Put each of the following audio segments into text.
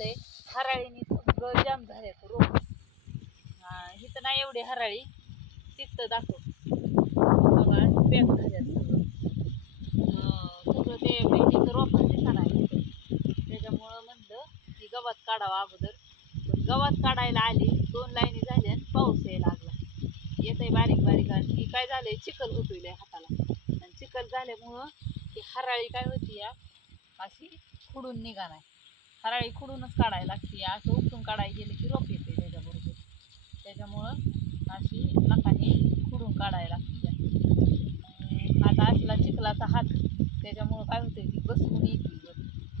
झालंय हराळीने सगळं जाम झाले रोप. इथं नाही एवढी हराळी, तिथं दाखव बघा पॅक झाल्यात सगळं. सगळं ते भेंडीचं रोप दिसणार आहे त्याच्यामुळं म्हणलं की गवत काढावं अगोदर. पण गवत काढायला आली 2 लाईनी झाल्या आणि पाऊस यायला लागला. येतंय बारीक बारीक आणि काय झालंय चिखल होतोय हाताला. आणि चिखल झाल्यामुळं ती हराळी काय होती या अशी खुडून निघाणार. हराळी खुडूनच काढायला लागते, असं उपटून काढायला गेलं की रोप येते त्याच्याबरोबर. त्याच्यामुळं अशी नखाने खुडून काढायला लागते. आता असला चिखलाचा हात त्याच्यामुळं काय होतं की बसवून येते.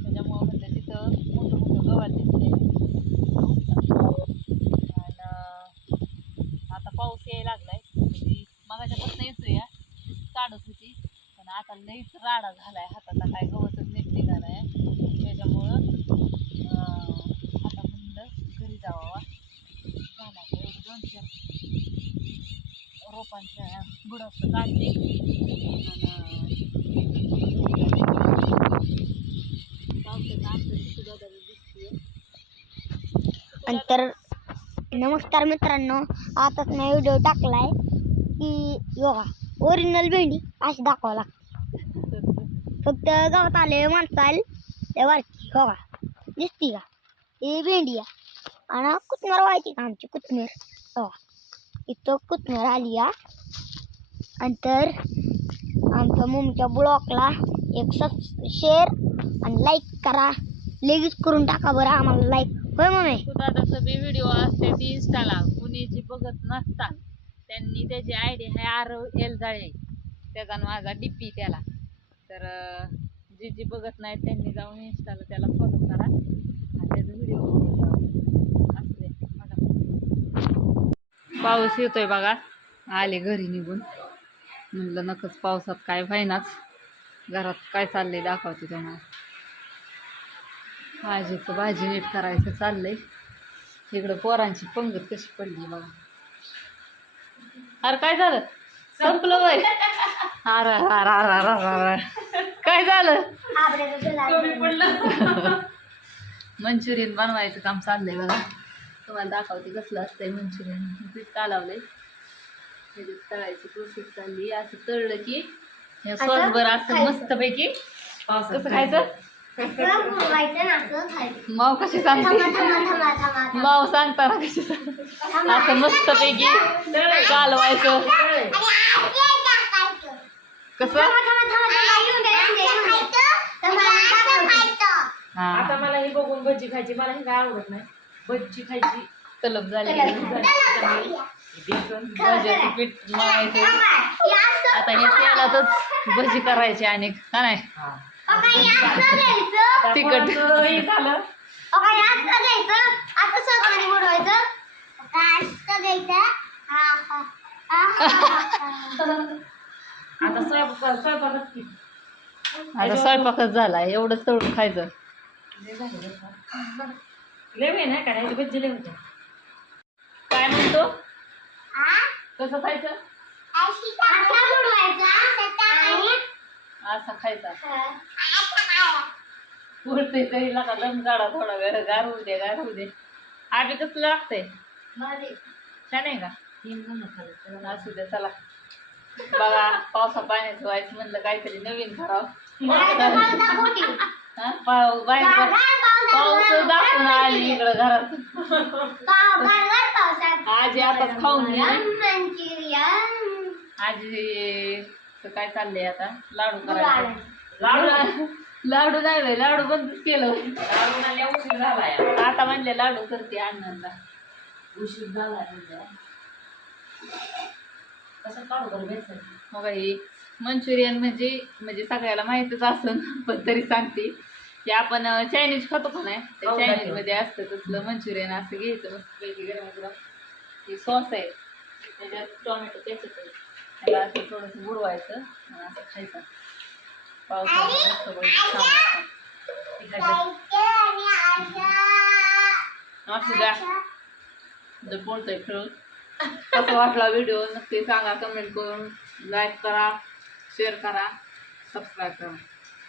त्याच्यामुळं म्हणलं तिथं मोठं मोठं गवत दिसतंय. आणि आता पाऊस यायला लागलाय, म्हणजे मगाच्यापासून येतोय या काढत होती, पण आता लईच राडा झालाय हाताचा, काय गवतच नीट निघालाय. त्याच्यामुळं आता म्हणलं घरी जावा. झाला एवढं 2-4 रोपांच्या बुडाचं काढले आणि तर नमस्कार मित्रांनो, आताच मी व्हिडिओ टाकलाय की बघा ओरिजिनल भेंडी अशी दाखवा लागते. फक्त गावात आले माणसं आले तेव्हाची बघा दिसती का ही भेंडी आहे. आणि कोथिंबीर व्हायची का आमची कोथिंबीर बघा इथं कोथिंबीर आली या. आणि तर आमच्या मम्मीच्या ब्लॉगला एक शेअर आणि लाईक करा, लगेच करून टाका बरं आम्हाला लाईक. होय मम्मी? दादाचं बी व्हिडिओ असते ती इंस्टाला, कुणी जी बघत नसतात त्यांनी त्याची आयडी आहे RL जाळे, त्याचा माझा DP त्याला. तर जी बघत नाहीत त्यांनी जाऊन इंस्टाला त्याला फॉलो करा आणि त्याचा व्हिडिओ असते. पाऊस येतोय बघा, आले घरी निघून. म्हणलं नकच पावसात काय व्हायनाच, घरात काय चाललंय दाखवते तुम्हाला. भाजीचं भाजी नीट करायचं चाललंय. इकडं पोरांची पंगत कशी पडली बघा. अरे काय झालं, संपलं वय? अरे काय झालं? मंचुरियन बनवायचं काम चाललंय बघा. तुम्हाला दाखवते कसलं असतंय मंचुरियन. पीठ कालवलंय, तळायची प्रोसेस चालली. असं तळलं की सॉसवर असं मस्तपैकी कसं खायचं. माव कशी सांगते, माव सांगताना कशी असं मस्तपैकी कालवायचं. कसं आता मला हे बघून भजी खायची, मला हे काय आवडत नाही. भजी खायची तलब झाली. भज्याचं पीठ मळायचं. आता हे तेलातच भजी करायची आणि का नाही तिखट झालं. आता स्वयंपाकच की. आता स्वयंपाकच झाला, एवढंच तळून खायचं. लेवे नाही का ह्याची भजी लेव होते. काय म्हणतो, कसं खायचं? असं खायचा. पुरते तरी नका दम काढा, थोडा वेळ गारवू दे. आधी कसलं लागतंय, छान आहे का? असू दे चला. बघा पावसा पाण्याचं व्हायचं म्हणलं काहीतरी नवीन करावं. पाऊस दाखवून आली इकडं घरात. आजी आताच खाऊन आजी काय चाललंय आता लाडू करायचं. लाडू नाही बाई, लाडू बंदच केलं. उशीर झालाय आता म्हणले लाडू करते अण्णांना. उशीर झाला कसं काढू बरं बेसन. मग हे मंचुरियन म्हणजे सगळ्याला माहितच असन, पण तरी सांगते की आपण चायनीज खातो का नाही, त्या चायनीज मध्ये असतं तसलं मंचुरियन. असं घ्यायचं मस्तपैकी गरम गरम. ही सॉस आहे, त्याच्यात टोमॅटो केचप आहे, त्याला असं थोडंसं बुडवायचं आणि असं खायचं. पावसाळ्यात मस्त असू द्या बोलतोय खेळून. कसा वाटला व्हिडिओ नक्की सांगा, कमेंट करून, लाईक करा, शेअर करा, सबस्क्राईब करा.